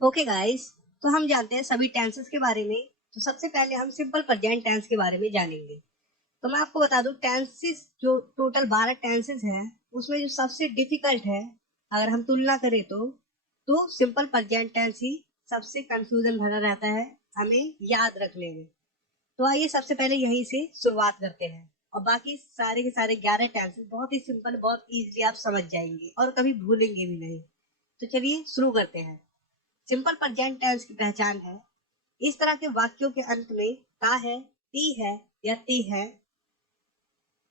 Okay guys, तो हम जानते हैं सभी टेंसेस के बारे में। तो सबसे पहले हम सिंपल प्रेजेंट टेंस के बारे में जानेंगे। तो मैं आपको बता दूं, टेंसेस जो टोटल 12 टेंसेस हैं, उसमें जो सबसे डिफिकल्ट है, अगर हम तुलना करें तो सिंपल प्रेजेंट टेंस ही सबसे कंफ्यूजन भरा रहता है हमें याद रखने में। तो आइए सबसे पहले यहीं से शुरुआत करते हैं, और बाकी सारे के सारे 11 टेंसेस बहुत ही सिंपल, बहुत इजीली आप समझ जाएंगे और कभी भूलेंगे भी नहीं। तो चलिए शुरू करते हैं। सिंपल प्रेजेंट टेंस की पहचान है, इस तरह के वाक्यों के अंत में ता है, ती है या ती है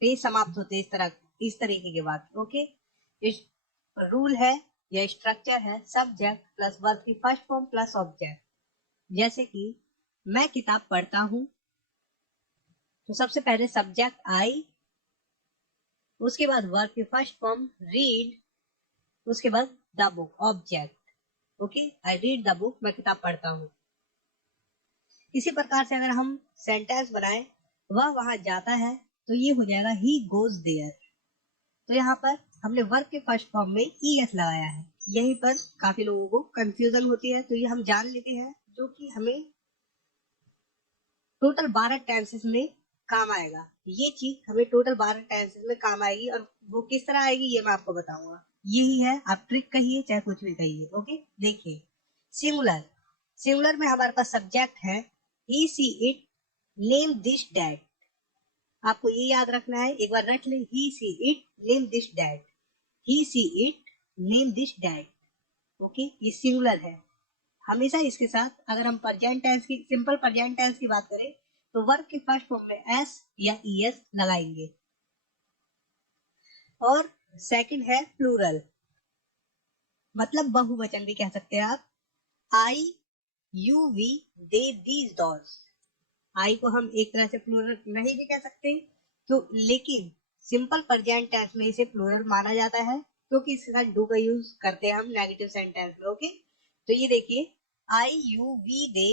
पे समाप्त होते हैं। इस तरीके के वाक्य। ओके, इस रूल है या स्ट्रक्चर है सब्जेक्ट प्लस वर्ब की फर्स्ट फॉर्म प्लस ऑब्जेक्ट। जैसे कि मैं किताब पढ़ता हूँ, तो सबसे पहले सब्जेक्ट आई, उसके बाद वर्ब की फर्स्ट फॉर्म रीड, उसके बाद the book object. Okay, I read the book, मैं किताब पढ़ता हूँ। इसी प्रकार से अगर हम सेंटेंस बनाए, वह वहां जाता है, तो ये हो जाएगा ही गोज देयर। तो यहाँ पर हमने वर्ब के फर्स्ट फॉर्म में ES लगाया है। यहीं पर काफी लोगों को कंफ्यूजन होती है, तो ये हम जान लेते हैं, जो कि हमें टोटल 12 टेंसेस में काम आएगा। ये चीज हमें टोटल 12 टेंसेस में काम आएगी, और वो किस तरह आएगी ये मैं आपको बताऊंगा। यही है, आप ट्रिक कहिए चाहे कुछ भी कहिए। ओके, देखिए सिंगुलर। सिंगुलर में हमारे पास सब्जेक्ट है he she it name this that. आपको ये याद रखना है, एक बार रट ले, he she it name this that, he she it name this that. Okay, ये सिंगुलर है। हमेशा इसके साथ अगर हम प्रेजेंट टेंस की, सिंपल प्रेजेंट टेंस की बात करें, तो वर्ब के फर्स्ट फॉर्म में एस या ईएस लगाएंगे। और सेकंड है प्लूरल, मतलब बहुवचन भी कह सकते हैं आप। आई, यू, वी, दे, दीज, दोस। आई को हम एक तरह से प्लूरल नहीं भी कह सकते, तो लेकिन सिंपल प्रेजेंट टेंस में इसे प्लूरल माना जाता है, क्योंकि इसके साथ डू का यूज करते हैं हम नेगेटिव सेंटेंस में। ओके, तो ये देखिए, I, you, we, they,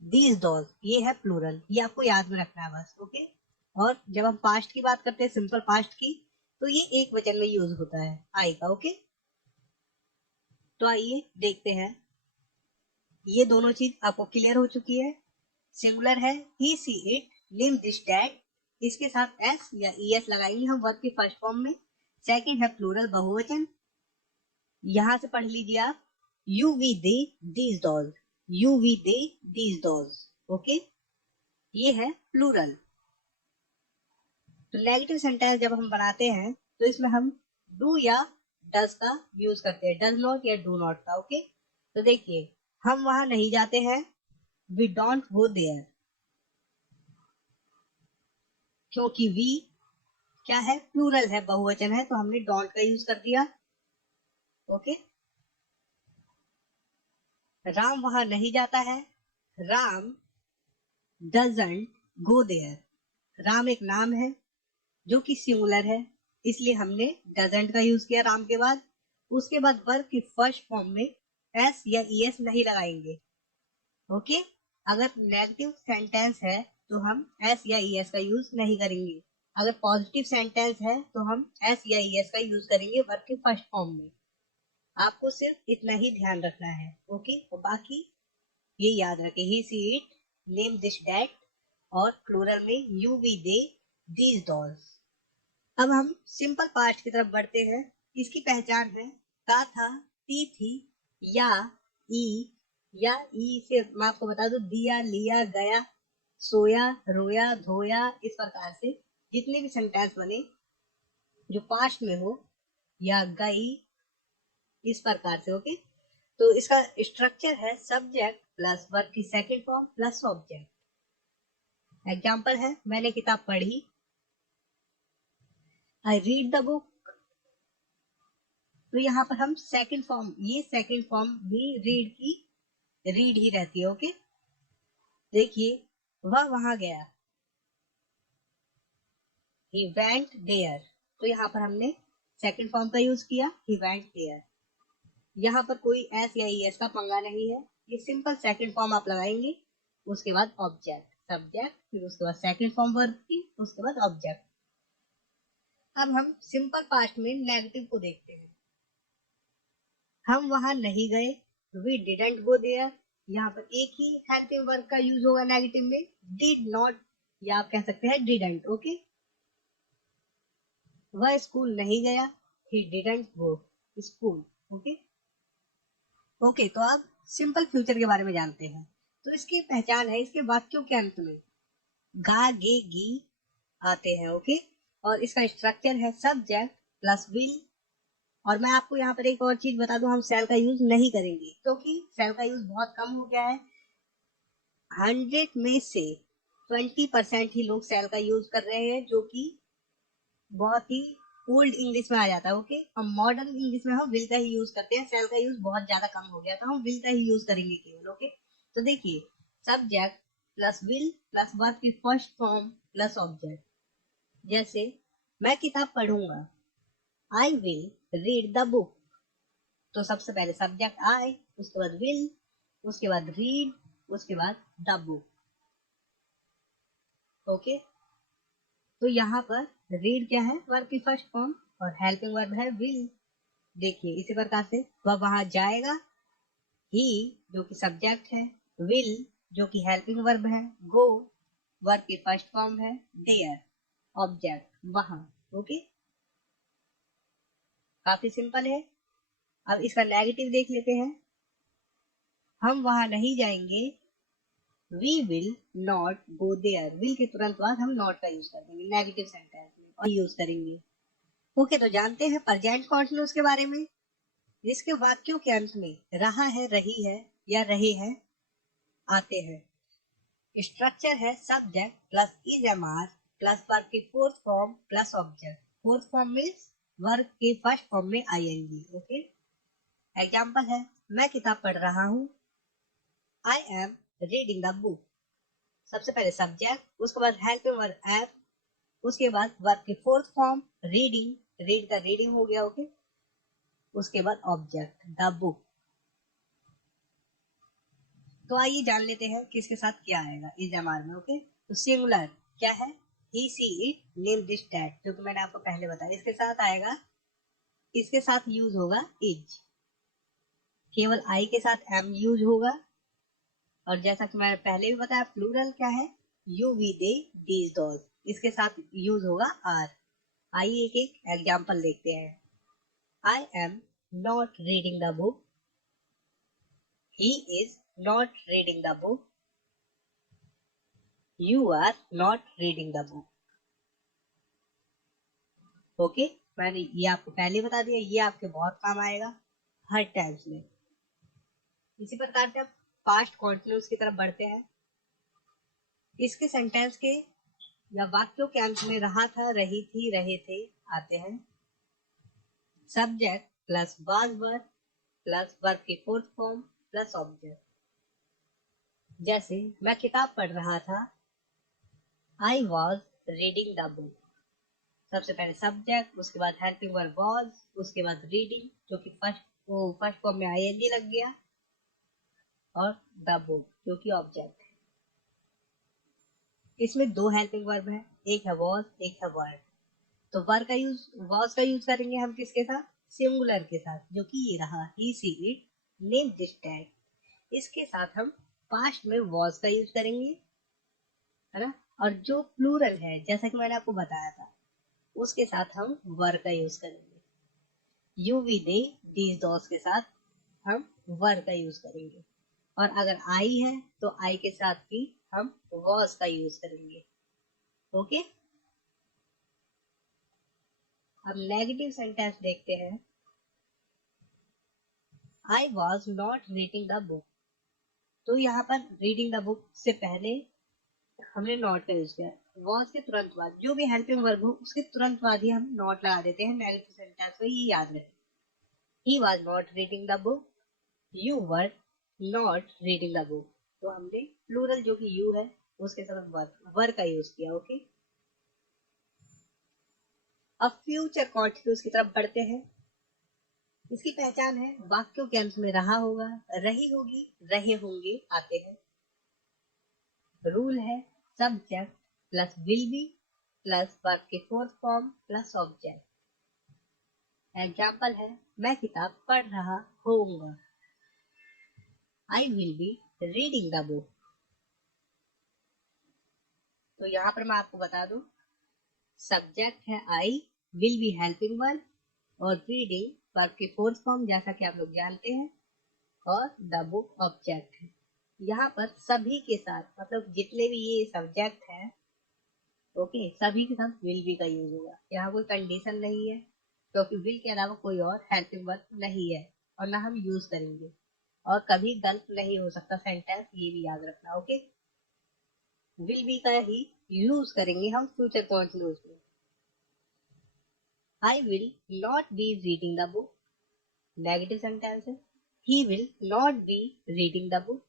these, those, ये है प्लूरल। ये आपको याद में रखना है बस। ओके, और जब हम पास्ट की बात करते हैं, सिंपल पास्ट की, तो ये एक वचन में यूज होता है आई का। ओके, तो आइए देखते हैं। ये दोनों चीज आपको क्लियर हो चुकी है। सिंगुलर है he she it name this that, इसके साथ एस या ईएस लगाएंगे हम वर्ब की फर्स्ट फॉर्म में। सेकंड है प्लूरल बहुवचन, यहां से पढ़ लीजिए आप, you we they these those, you we they these those. Okay, ये है प्लूरल। तो नेगेटिव सेंटेंस जब हम बनाते हैं, तो इसमें हम डू या डज का यूज करते हैं, डज नॉट या डू नॉट का। ओके, तो देखिए, हम वहां नहीं जाते हैं, वी डोंट गो देयर, क्योंकि वी क्या है, प्लूरल है, बहुवचन है, तो हमने डोंट का यूज कर दिया। ओके, राम वहां नहीं जाता है, Ram doesn't go there. Ram एक नाम है जो कि सिंगुलर है, इसलिए हमने डजंट का यूज किया राम के बाद। उसके बाद वर्ब की फर्स्ट फॉर्म में एस या ईएस नहीं लगाएंगे। ओके, अगर नेगेटिव सेंटेंस है तो हम एस या ईएस का यूज नहीं करेंगे। अगर पॉजिटिव सेंटेंस है तो हम एस या ईएस का यूज करेंगे वर्ब के फर्स्ट फॉर्म में। आपको सिर्फ इतना ही ध्यान रखना है। ओके, और बाकी ये याद रखें, he she it name this that, और प्लूरल में you we they these those. अब हम सिंपल पास्ट की तरफ बढ़ते हैं। इसकी पहचान है का था, ती थी, या, ई, या ई से मैं आपको बता दूं, दिया, लिया, गया, सोया, रोया, धोया। इस प्रकार से जितने भी सेंटेंस बने जो पास्ट में हो, या गई, इस प्रकार से। ओके, तो इसका स्ट्रक्चर है सब्जेक्ट प्लस वर्ब की second form plus object. Example है, मैंने किताब पढ़ी, आई रीड द बुक। तो यहाँ पर हम सेकंड फॉर्म, ये सेकंड फॉर्म भी रीड की रीड ही रहती है। ओके, देखिए, वह वहां गया, ही वेंट देयर। तो यहाँ पर हमने सेकंड फॉर्म का यूज किया, ही वेंट देयर। यहाँ पर कोई एस या एस का पंगा नहीं है, ये सिंपल सेकंड फॉर्म आप लगाएंगे, उसके बाद ऑब्जेक्ट, सब्जेक्ट, फिर उसके बाद सेकंड फॉर्म वर्ब की, उसके बाद ऑब्जेक्ट। अब हम सिंपल पास्ट में नेगेटिव को देखते हैं। हम वहां नहीं गए, वी डिडंट गो देयर, यहाँ पर एक ही हेल्पिंग वर्ब का यूज होगा नेगेटिव में, डिड नॉट, या आप कह सकते हैं डिडंट। ओके, वह स्कूल नहीं गया, he didn't go school. Okay okay, तो अब सिंपल फ्यूचर के बारे में जानते हैं। तो इसकी पहचान है, इसके वाक्यों के अंत में गा गे गी आते हैं। ओके, और इसका स्ट्रक्चर है सब्जेक्ट प्लस विल। और मैं आपको यहाँ पर एक और चीज बता दूं, हम सेल का यूज नहीं करेंगे क्योंकि सेल का यूज बहुत कम हो गया है। 100 में से 20% ही लोग सेल का यूज कर रहे हैं, जो कि बहुत ही ओल्ड इंग्लिश में आ जाता है। ओके, और मॉडर्न इंग्लिश में हम विल का ही यूज करते हैं। सेल का यूज बहुत ज्यादा कम हो गया, तो हम विल का ही यूज करेंगे केवल। ओके, तो देखिए subject plus will plus verb की फर्स्ट फॉर्म प्लस ऑब्जेक्ट। जैसे मैं किताब पढ़ूंगा, I will read the book. तो सबसे पहले सब्जेक्ट आई, उसके बाद विल, उसके बाद रीड, उसके बाद द बुक। ओके, तो यहाँ पर रीड क्या है, वर्ब की फर्स्ट फॉर्म, और हेल्पिंग वर्ब है विल। देखिए इसी प्रकार से वह वहां जाएगा, ही जो कि सब्जेक्ट है, विल जो कि हेल्पिंग वर्ब है, गो वर्ब की फर्स्ट फॉर्म है, देयर ऑब्जेक्ट वहां। ओके, काफी सिंपल है। अब इसका नेगेटिव देख लेते हैं। हम वहां नहीं जाएंगे, we will not go there. Will के तुरंत बाद हम नॉट का यूज कर देंगे नेगेटिव सेंटेंस में और यूज करेंगे। ओके, तो जानते हैं प्रेजेंट कॉन्टिन्यूअस के बारे में, जिसके वाक्यों के अंत में रहा है, रही है या रहे हैं आते हैं। स्ट्रक्चर है subject plus is am are plus verb की fourth form plus object. Fourth form means verb की फर्स्ट फॉर्म में आईएनजी। ओके, एग्जाम्पल है मैं किताब पढ़ रहा हूँ, I am reading the book. सबसे पहले सब्जेक्ट, उसके बाद हेल्पिंग वर्ब एम, उसके बाद वर्ब की फोर्थ फॉर्म रीडिंग, रीड का रीडिंग हो गया। ओके, उसके बाद ऑब्जेक्ट द बुक। तो आइए जान लेते हैं कि इसके साथ क्या आएगा इज एम आर में। ओके, तो सिंगुलर क्या है, he she it name this that, जो कि मैंने आपको पहले बताया। इसके साथ आएगा, इसके साथ यूज होगा इज, केवल आई के साथ एम यूज होगा। और जैसा कि मैंने पहले भी बताया, प्लूरल क्या है, you we they these those, इसके साथ यूज होगा आर। आइए एक एक एग्जाम्पल देखते हैं। I am not reading the book, he is not reading the book, you are not reading the book. Okay, मैंने ये आपको पहले बता दिया, ये आपके बहुत काम आएगा हर टेंस में। इसी प्रकार से अब पास्ट कॉन्टिन्यूस की तरफ बढ़ते हैं। इसके सेंटेंस के या वाक्यों के अंत में रहा था, रही थी, रहे थे आते हैं। Subject plus was were plus verb की फोर्थ फॉर्म प्लस ऑब्जेक्ट। जैसे मैं किताब पढ़ रहा था, I was reading the book. सबसे पहले सब्जेक्ट, उसके बाद हेल्पिंग वर्ब वॉज, उसके बाद रीडिंग जो कि फर्स्ट फॉर्म में आईएनजी लग गया, और द बुक जो कि ऑब्जेक्ट है। इसमें दो हेल्पिंग वर्ब है, एक है वॉज, एक है वर। तो वर का यूज, वॉज का यूज करेंगे हम किसके साथ, सिंगुलर के साथ, जो कि ये रहा, he she it name this that. इसके साथ हम पास्ट में वॉज का यूज करेंगे, है ना। और जो प्लूरल है, जैसा कि मैंने आपको बताया था, उसके साथ हम वर का यूज करेंगे। यू वी दे दीज दोस के साथ हम वर का यूज करेंगे। और अगर आई है तो आई के साथ भी हम वॉज का यूज करेंगे। ओके, अब नेगेटिव सेंटेंस देखते हैं। I was not reading the book. तो यहाँ पर रीडिंग द बुक से पहले हमने नॉट का यूज किया। वॉज के तुरंत बाद जो भी हेल्पिंग वर्ब हो, उसके तुरंत बाद ही हम नॉट लगा देते हैं नेगेटिव सेंटेंस में, ये याद रखें। He was not reading the book, you were not reading the book. तो हमने प्लूरल जो कि यू है उसके साथ वर का यूज किया। ओके, अब फ्यूचर कॉन्टिन्यूस की तरफ बढ़ते हैं। इसकी पहचान है, वाक्यों के अंत में रहा होगा, रही होगी, रहे होंगे आते हैं। रूल है subject plus will be plus verb के fourth form plus object. Example है मैं किताब पढ़ रहा होऊंगा। I will be reading the book. तो यहाँ पर मैं आपको बता दूं, सब्जेक्ट है I, will be helping verb, और रीडिंग वर्ब की फोर्थ फॉर्म जैसा कि आप लोग जानते हैं, और द बुक ऑब्जेक्ट है। यहाँ पर सभी के साथ, मतलब जितने भी ये सब्जेक्ट है, ओके, सभी के साथ विल बी का यूज होगा। यहाँ कोई कंडीशन नहीं है, क्योंकि विल के अलावा कोई और हेल्पिंग वर्ब नहीं है और ना हम यूज करेंगे, और कभी गलत नहीं हो सकता सेंटेंस, ये भी याद रखना। ओके, विल बी का ही यूज करेंगे हम फ्यूचर कंटिन्यूअस में। I will not be reading the book, negative sentence है। He will not be reading the book,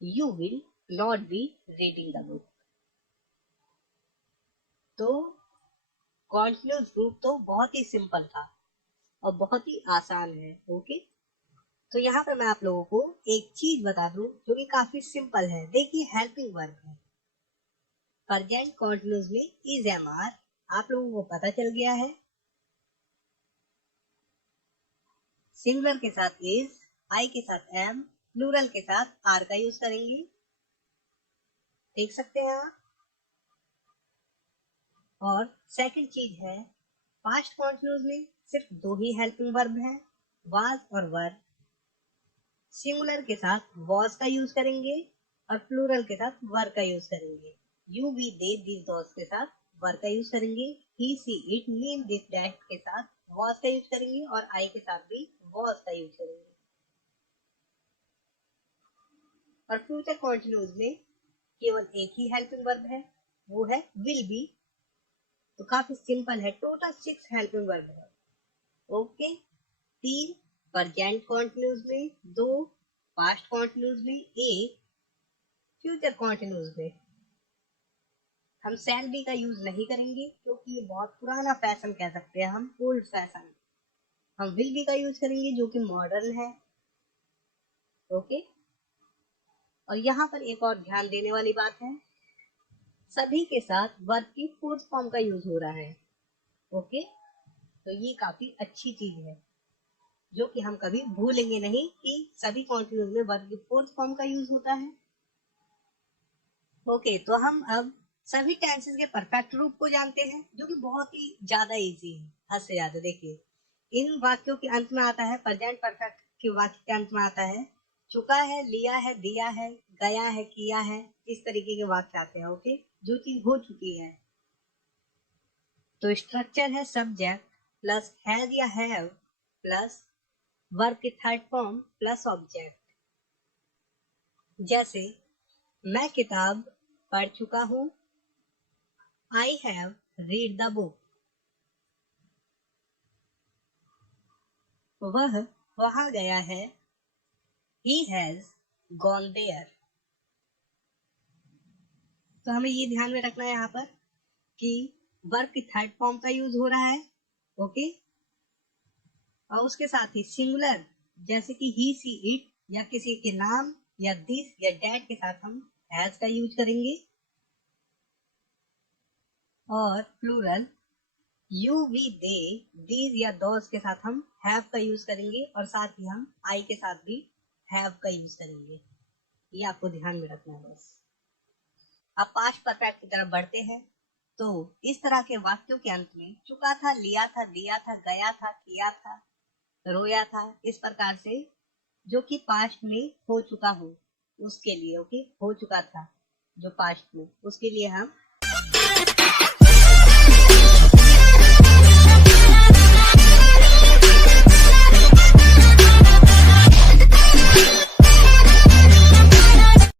you will not be reading the book. तो कॉन्टिन्यूअस ग्रुप तो बहुत ही simple था और बहुत ही आसान है। ओके, तो यहाँ पर मैं आप लोगों को एक चीज बता दूं जो कि काफी सिंपल है। देखिए, हेल्पिंग वर्ब है, प्रेजेंट कॉन्टिन्यूअस में इज एम आर, आप लोगों को पता चल गया है। सिंगुलर के साथ इज, आई के साथ एम, प्लूरल के साथ आर का यूज करेंगे, देख सकते हैं आप। और सेकंड चीज है, पास्ट कॉन्टिन्यूअस में सिर्फ दो ही हेल्पिंग वर्ब है, वाज और वर। सिंगुलर के साथ वॉज का यूज करेंगे और प्लूरल के साथ वर का यूज करेंगे। You we they this those के साथ वर का यूज करेंगे। He she it mean this that के साथ वॉज का यूज करेंगे, और आई के साथ भी वॉज का यूज करेंगे। और फ्यूचर कॉन्टिन्यूअस में केवल एक ही हेल्पिंग वर्ब है, वो है विल बी। तो काफी सिंपल है, टोटल 6 हेल्पिंग वर्ब है। ओके, 3 प्रेजेंट कॉन्टिन्यूअस में, 2 पास्ट कॉन्टिन्यूअस में, 1 फ्यूचर कॉन्टिन्यूअस में। हम शैल बी का यूज नहीं करेंगे क्योंकि ये बहुत पुराना फैशन कह सकते हैं, हम ओल्ड फैशन। हम विल बी का यूज करेंगे जो कि मॉडर्न है। ओके, और यहाँ पर एक और ध्यान देने वाली बात है, सभी के साथ वर्ब की फोर्थ फॉर्म का यूज हो रहा है। ओके, तो ये काफी अच्छी चीज है जो कि हम कभी भूलेंगे नहीं कि सभी कॉन्टिन्यूअस में वर्ब की फोर्थ फॉर्म का यूज होता है। ओके, तो हम अब सभी टेंसेस के परफेक्ट रूप को जानते हैं, जो कि बहुत ही ज्यादा इजी है, हद से ज्यादा। देखिए, इन वाक्यों के अंत में आता है, प्रेजेंट परफेक्ट के वाक्य के अंत में आता है चुका है, लिया है, दिया है, गया है, किया है, इस तरीके के वाक्य आते हैं। ओके, जो चीज हो चुकी है। तो स्ट्रक्चर है सब्जेक्ट प्लस हैज या हैव प्लस वर्ब की थर्ड फॉर्म प्लस ऑब्जेक्ट। जैसे, मैं किताब पढ़ चुका हूं, I have read the book. वह वहां गया है, he has gone there। तो हमें ये ध्यान में रखना है यहाँ पर कि वर्ब की थर्ड फॉर्म का यूज हो रहा है। ओके, और उसके साथ ही सिंगुलर जैसे कि ही सी इट या किसी के नाम या दिस या डैट के साथ हम हैज का यूज करेंगे, और plural you we they these या दोस के साथ हम हैव का यूज करेंगे, और साथ ही हम आई के साथ भी हैव का यूज करेंगे। ये आपको ध्यान में रखना है बस। अब पास्ट परफेक्ट की तरफ बढ़ते हैं। तो इस तरह के वाक्यों के अंत में चुका था, लिया था, दिया था, गया था, किया था, रोया था, इस प्रकार से जो कि पास्ट में हो चुका हो उसके लिए, ओके, हो चुका था जो पास्ट में, उसके लिए हम